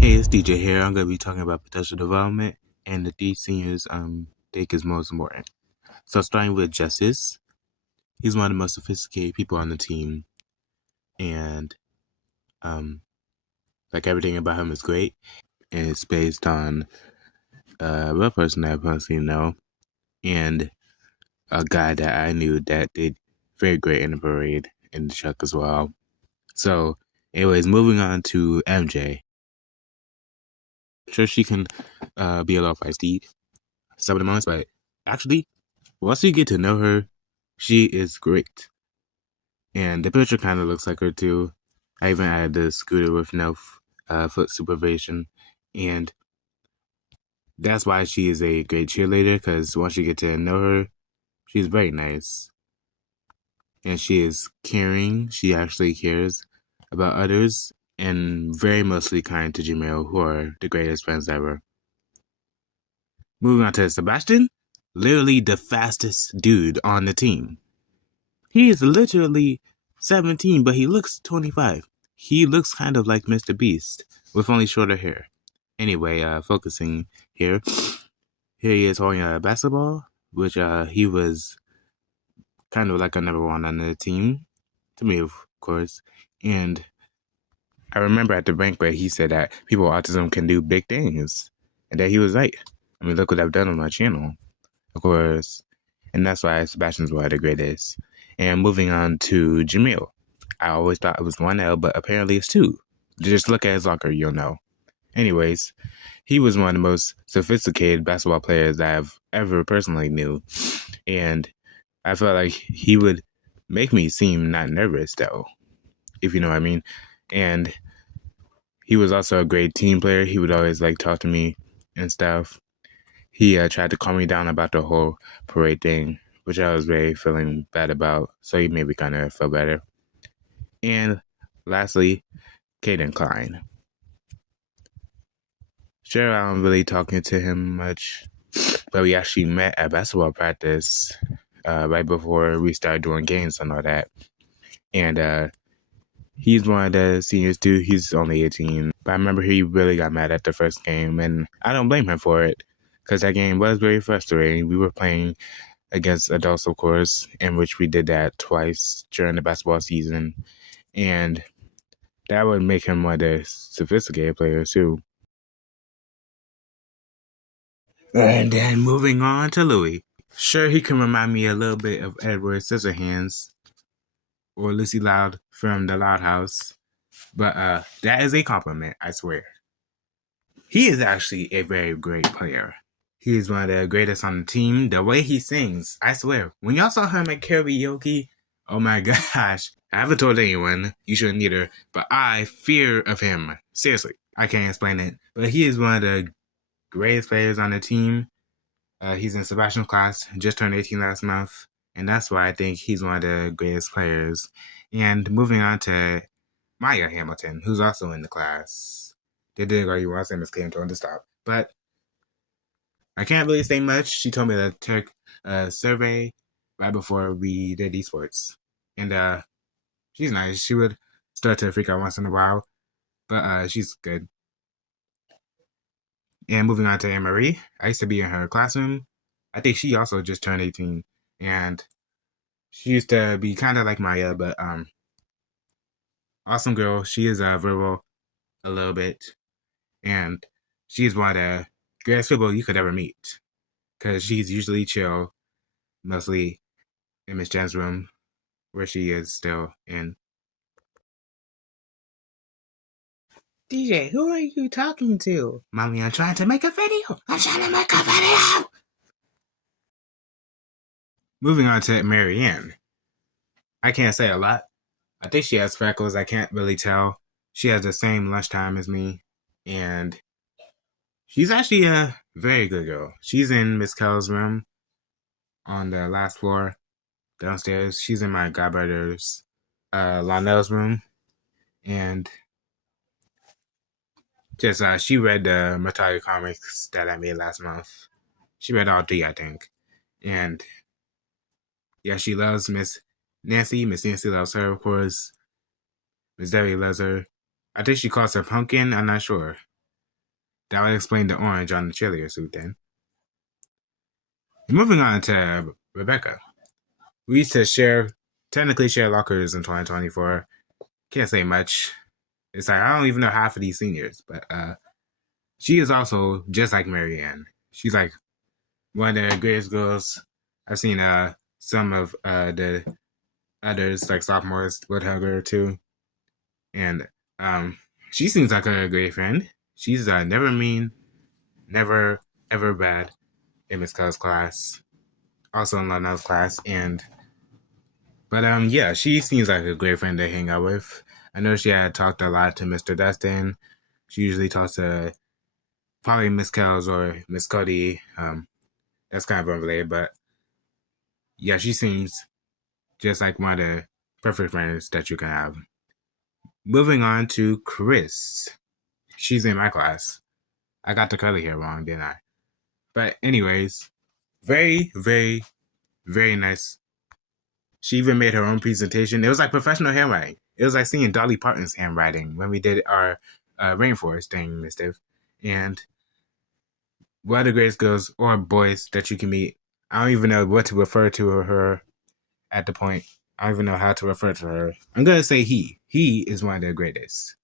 Hey, it's DJ here. I'm going to be talking about potential development and the three seniors think is most important. So starting with Justice, he's one of the most sophisticated people on the team, and like everything about him is great, and it's based on a real person that I personally know, and a guy that I knew that did very great in the parade in the truck as well. So, anyways, moving on to MJ. Sure, she can be a little feisty some of the moments, but actually, once you get to know her, she is great. And the picture kind of looks like her too. I even added the scooter with no foot supervision, and that's why she is a great cheerleader, because once you get to know her, she's very nice. And she is caring. She actually cares about others, and very mostly kind to J.𝗲𝗷, who are the greatest friends ever. Moving on to Sebastian, literally the fastest dude on the team. He is literally 17, but he looks 25. He looks kind of like Mr. Beast, with only shorter hair. Anyway, focusing here. Here he is holding a basketball, which he was kind of like a number one on the team. To me, of course. And I remember at the banquet, he said that people with autism can do big things. And that he was right. I mean, look what I've done on my channel, of course. And that's why Sebastian's one of the greatest. And moving on to J.𝗲𝗷. I always thought it was 1L, but apparently it's 2. Just look at his locker, you'll know. Anyways, he was one of the most sophisticated basketball players I've ever personally knew. And I felt like he would make me seem not nervous, though, if you know what I mean. And he was also a great team player. He would always talk to me and stuff. He tried to calm me down about the whole parade thing, which I was very feeling bad about. So he made me kind of feel better. And lastly, Caden Klein. Sure, I don't really talking to him much, but we actually met at basketball practice right before we started doing games and all that. And he's one of the seniors too. He's only 18. But I remember he really got mad at the first game, and I don't blame him for it, because that game was very frustrating. We were playing against adults, of course, in which we did that twice during the basketball season. And that would make him one of the sophisticated players too. And then moving on to Louis. Sure, he can remind me a little bit of Edward Scissorhands or Lucy Loud from the Loud House. But that is a compliment, I swear. He is actually a very great player. He is one of the greatest on the team. The way he sings, I swear. When y'all saw him at karaoke, oh my gosh. I haven't told anyone, you shouldn't either, but I fear of him. Seriously, I can't explain it. But he is one of the greatest players on the team. He's in Sebastian's class, just turned 18 last month, and that's why I think he's one of the greatest players. And moving on to 𝗲𝗷 Hamilton, who's also in the class. They did go you once and this came to him to stop. But I can't really say much. She told me to take a survey right before we did esports. And she's nice. She would start to freak out once in a while, but she's good. And moving on to Anne-Marie, I used to be in her classroom. I think she also just turned 18, and she used to be kind of like 𝗲𝗷, but awesome girl. She is verbal a little bit, and she's one of the greatest people you could ever meet, because she's usually chill, mostly in Miss Jen's room, where she is still in. DJ, who are you talking to? Mommy, I'm trying to make a video. Moving on to Marianne. I can't say a lot, I think she has freckles. I can't really tell. She has the same lunchtime as me, and she's actually a very good girl. She's in Miss Kell's room on the last floor downstairs. She's in my godbrother's Lionel's room, and just she read the 𝗦𝗷𝗿𝗃𝗲𝗹𝗹 comics that I made last month. She read all 3, I think, and yeah, she loves Miss Nancy. Miss Nancy loves her, of course. Miss Debbie loves her. I think she calls her Pumpkin. I'm not sure. That would explain the orange on the cheerleader suit then. Moving on to Rebecca. We used to technically share lockers in 2024. Can't say much. It's like, I don't even know half of these seniors, but she is also just like Marianne. She's like one of the greatest girls. I've seen some of the others, like sophomores, would hug her too. And she seems like a great friend. She's never mean, never ever bad in Miss Kell's class, also in Lionel's class, but yeah, she seems like a great friend to hang out with. I know she had talked a lot to Mr. Dustin. She usually talks to probably Miss Kells or Miss Cody. That's kind of unrelated, but yeah, she seems just like one of the perfect friends that you can have. Moving on to Chris. She's in my class. I got the curly hair wrong, didn't I? But anyways, very, very, very nice. She even made her own presentation. It was like professional handwriting. It was like seeing Dolly Parton's handwriting when we did our rainforest thing, Miss Steve. And one of the greatest girls or boys that you can meet. I don't even know what to refer to her at the point. I don't even know how to refer to her. I'm going to say he. He is one of the greatest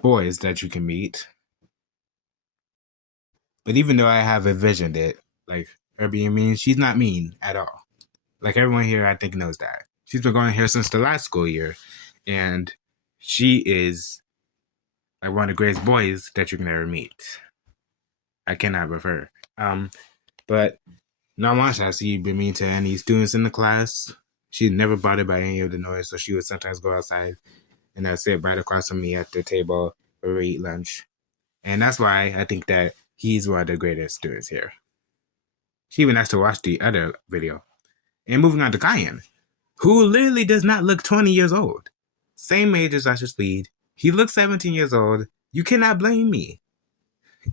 boys that you can meet. But even though I have envisioned it, like her being mean, she's not mean at all. Like everyone here, I think, knows that. She's been going here since the last school year. And she is like one of the greatest boys that you can ever meet. I cannot refer. But not once has she been mean to any students in the class. She's never bothered by any of the noise, so she would sometimes go outside and I'd sit right across from me at the table where we eat lunch. And that's why I think that he's one of the greatest students here. She even asked to watch the other video. And moving on to Kyan, who literally does not look 20 years old. Same age as Usher Speed. He looks 17 years old. You cannot blame me.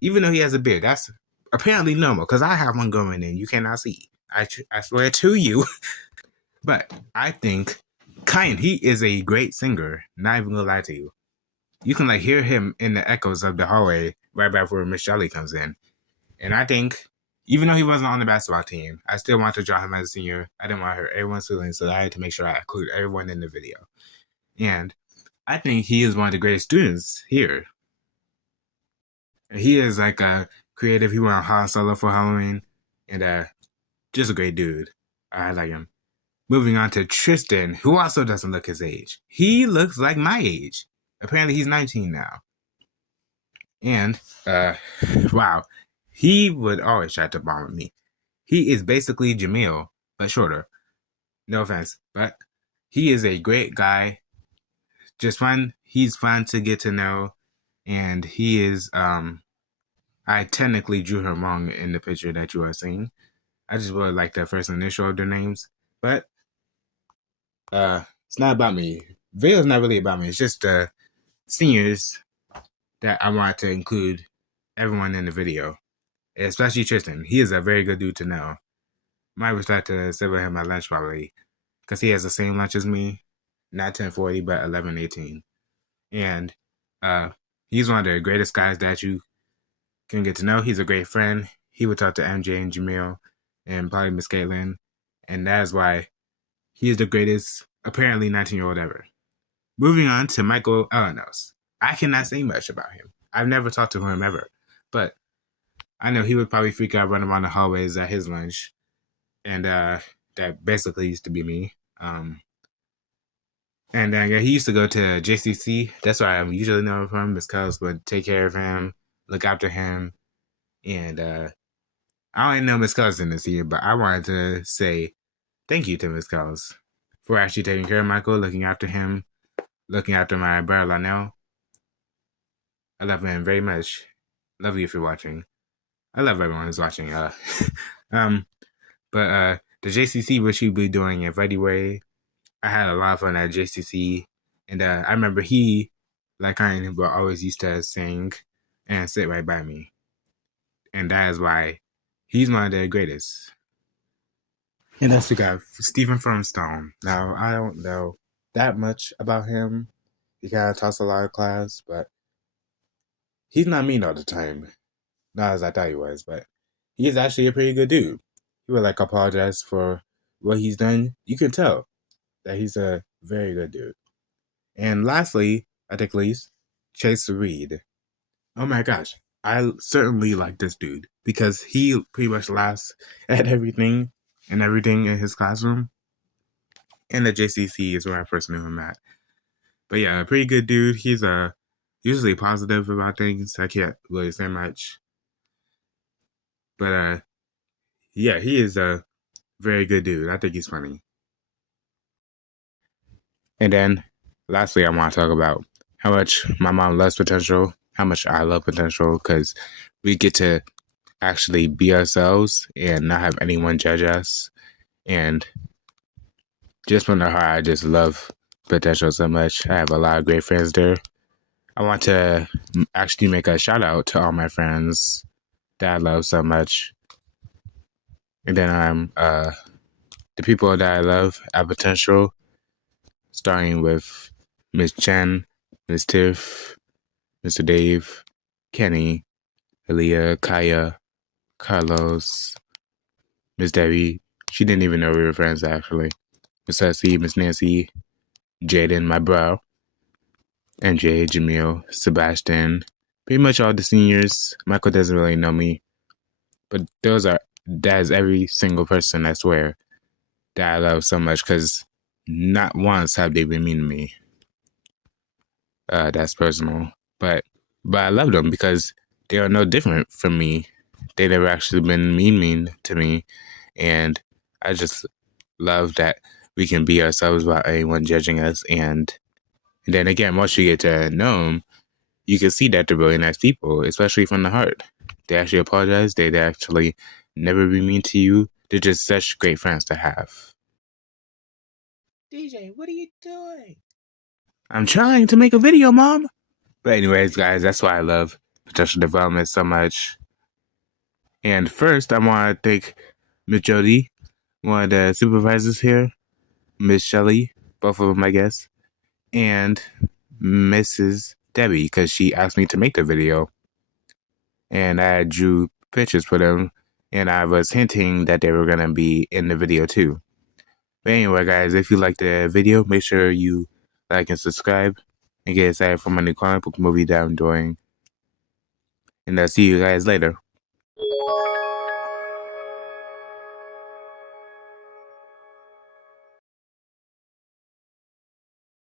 Even though he has a beard. That's apparently normal, because I have one going and you cannot see. I swear to you. But I think Kyan, he is a great singer. Not even gonna lie to you. You can like hear him in the echoes of the hallway right before Miss Shelley comes in. And I think, even though he wasn't on the basketball team, I still want to draw him as a senior. I didn't want to hurt everyone's feelings, so I had to make sure I include everyone in the video. And I think he is one of the greatest students here. He is like a creative. He went on Han Solo for Halloween, and just a great dude. I like him. Moving on to Tristan, who also doesn't look his age. He looks like my age. Apparently, he's 19 now. And, wow, he would always try to bond with me. He is basically Jamil, but shorter. No offense, but he is a great guy. Just fun. He's fun to get to know. And he is, I technically drew her wrong in the picture that you are seeing. I just wrote like the first initial of their names. But, it's not about me. Video's not really about me. It's just the seniors that I want to include everyone in the video. Especially Tristan. He is a very good dude to know. Might wish like to sit with him at lunch probably. Because he has the same lunch as me. Not 10:40, but 11:18. And he's one of the greatest guys that you can get to know. He's a great friend. He would talk to MJ and Jamil and probably Miss Caitlin. And that's why he is the greatest, apparently 19-year-old ever. Moving on to Michael Elenos. I cannot say much about him. I've never talked to him ever. But I know he would probably freak out running around the hallways at his lunch. And that basically used to be me. And yeah, he used to go to JCC. That's why I'm usually known from. Miss Cuz would take care of him, look after him. And I don't even know Miss Cuz in this year, but I wanted to say thank you to Miss Cuz. for actually taking care of Michael, looking after him, looking after my brother Lionel. I love him very much. Love you if you're watching. I love everyone who's watching. But the JCC, which we'll be doing in February, I had a lot of fun at JCC, and I remember he, like kind of, always used to sing and sit right by me, and that is why he's one of the greatest. And that's the guy, Stephen Firmstone. Now, I don't know that much about him. He kind of talks a lot of class, but he's not mean all the time. Not as I thought he was, but he's actually a pretty good dude. He would apologize for what he's done. You can tell that he's a very good dude. And lastly, I think least, Chase Reed. Oh my gosh, I certainly like this dude because he pretty much laughs at everything in his classroom. And the JCC is where I first knew him at. But yeah, a pretty good dude. He's usually positive about things. I can't really say much. But yeah, he is a very good dude. I think he's funny. And then lastly, I want to talk about how much my mom loves potential, how much I love potential, because we get to actually be ourselves and not have anyone judge us. And just from the heart, I just love potential so much. I have a lot of great friends there. I want to actually make a shout out to all my friends that I love so much. And then the people that I love at potential, starting with Miss Chen, Miss Tiff, Mr. Dave, Kenny, Aaliyah, Kaya, Carlos, Miss Debbie. She didn't even know we were friends, actually. Miss Ceci, Miss Nancy, Jaden, my bro, NJ, Jamil, Sebastian, pretty much all the seniors. Michael doesn't really know me, but that is every single person, I swear, that I love so much, because not once have they been mean to me. That's personal. But I love them because they are no different from me. They never actually been mean to me. And I just love that we can be ourselves without anyone judging us. And then again, once you get to know them, you can see that they're really nice people, especially from the heart. They actually apologize. They actually never be mean to you. They're just such great friends to have. DJ, what are you doing? I'm trying to make a video, Mom. But anyways, guys, that's why I love potential development so much. And first, I want to thank Miss Jody, one of the supervisors here, Miss Shelley, both of them, I guess, and Mrs. Debbie, because she asked me to make the video. And I drew pictures for them, and I was hinting that they were going to be in the video too. But anyway, guys, if you like the video, make sure you like and subscribe and get excited for my new comic book movie that I'm doing. And I'll see you guys later.